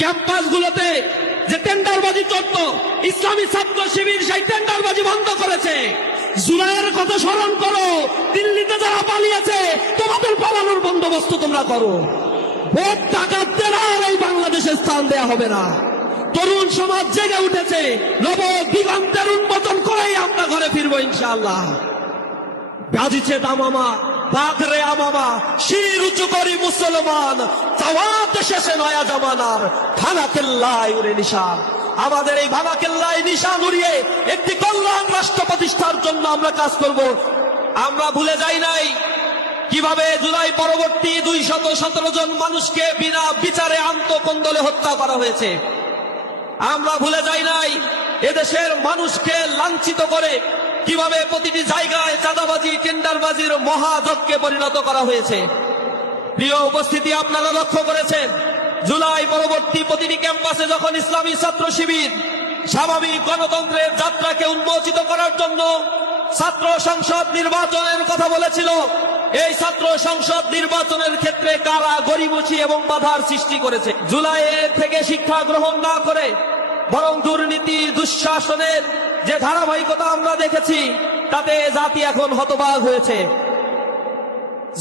ক্যাম্পাসগুলোতে যে টেন্ডারবাজি চলত, ইসলামী ছাত্র শিবির সেই টেন্ডারবাজি বন্ধ করেছে। জুলাইয়ের কথা স্মরণ করো, দিল্লিতে যারা পালিয়েছে তোমাদের পালানোর বন্দোবস্ত তোমরা করো। ভোট ডাকাতদের আর এই বাংলাদেশে স্থান দেয়া হবে না। তরুণ সমাজ জেগে উঠেছে, নব দিগন্তের উন্মোচন করেই আমরা ঘরে ফিরবো ইনশাআল্লাহ। বাজিছে দামামা, বাঘরে আমামা, শির উঁচু করি মুসলমান, চাওয়াতে শেষে নয়া জামানার ভাঙা কেল্লায় উড়ে নিশান। আমাদের এই ভাঙা কেল্লায় নিশান উড়িয়ে একটি কল্যাণ রাষ্ট্র প্রতিষ্ঠার জন্য আমরা কাজ করব। আমরা ভুলে যাই নাই কিভাবে জুলাই পরবর্তী 217 জন মানুষকে বিনা বিচারে আন্তঃকন্দলে হত্যা করা হয়েছে। আমরা ভুলে যাই নাই এদেশের মানুষকে লাঞ্ছিত করে কিভাবে প্রতিটি জায়গায় চাঁদাবাজি, টেন্ডারবাজির মহাযজ্ঞে পরিণত করা হয়েছে। প্রিয় উপস্থিতি, আপনারা লক্ষ্য করেছেন জুলাই পরবর্তী প্রতিটি ক্যাম্পাসে যখন ইসলামী ছাত্র শিবির স্বাভাবিক গণতন্ত্রের যাত্রাকে উন্মোচিত করার জন্য ছাত্র সংসদ নির্বাচনের কথা বলেছিল, এই ছাত্র সংসদ নির্বাচনের ক্ষেত্রে কারা গড়িমসি এবং বাধার সৃষ্টি করেছে। জুলাইয়ের থেকে শিক্ষা গ্রহণ না করে বরং দুর্নীতি, দুঃশাসনের যে ধারাবাহিকতা আমরা দেখেছি তাতে জাতি এখন হতবাক হয়েছে।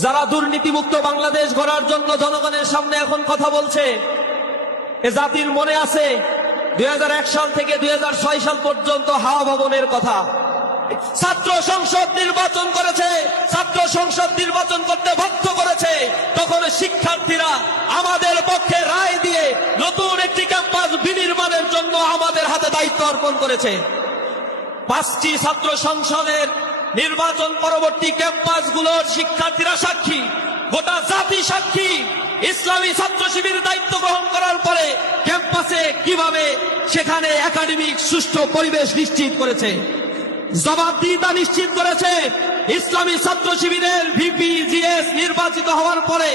যারা দুর্নীতিমুক্ত বাংলাদেশ গড়ার জন্য জনগণের সামনে এখন কথা বলছে, এ জাতির মনে আছে 2001 সাল থেকে 2006 সাল পর্যন্ত হাওয়া ভবনের কথা। ছাত্র সংসদ নির্বাচন করেছে, ছাত্র সংসদ নির্বাচন করতে বাধ্য করেছে, তখন শিক্ষার্থীরা আমাদের পক্ষে রায় দিয়ে নতুন একটি ক্যাম্পাস বিনির্মাণের জন্য আমাদের হাতে দায়িত্ব অর্পণ করেছে। 5টি ছাত্র সংসদের নির্বাচন পরবর্তী ক্যাম্পাসগুলোর শিক্ষার্থীরা সাক্ষী, গোটা জাতি সাক্ষী। ইসলামী ছাত্র শিবির দায়িত্ব গ্রহণ করার পরে ক্যাম্পাসে কিভাবে সেখানে একাডেমিক সুষ্ঠু পরিবেশ নিশ্চিত করেছে, জবাবদিহিতা নিশ্চিত করেছে। ইসলামী ছাত্র শিবিরের ভিপি জিএস নির্বাচিত হওয়ার পরে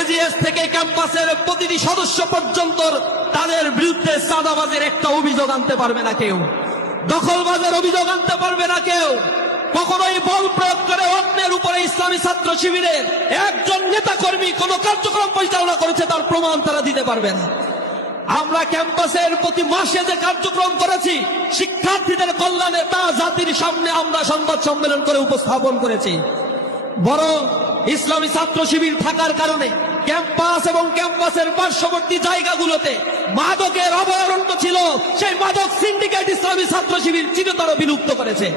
এজিএস থেকে ক্যাম্পাসের প্রতিটি সদস্য পর্যন্ত তাদের বিরুদ্ধে চাঁদাবাজের একটা অভিযোগ আনতে পারবে না কেউ, দখলবাজের অভিযোগ আনতে পারবে না কেউ। কখনোই বল প্রয়োগ করে অন্যের উপরে ইসলামী ছাত্র শিবিরের একজন নেতা কর্মী কোন কার্যক্রম পরিচালনা করেছে তার প্রমাণ তারা দিতে পারবে না। আমরা ক্যাম্পাসের প্রতি মাসে যে কার্যক্রম করেছি শিক্ষার্থীদের কল্যাণে, তা জাতির সামনে আমরা সংবাদ সম্মেলন করে উপস্থাপন করেছি। বরং ইসলামী ছাত্র শিবির থাকার কারণে ক্যাম্পাস এবং ক্যাম্পাসের পার্শ্ববর্তী জায়গাগুলোতে মাদকের অভয়ারণ্য ছিল, সেই মাদক সিন্ডিকেট ইসলামী ছাত্র শিবির চিরতরে বিলুপ্ত করেছে।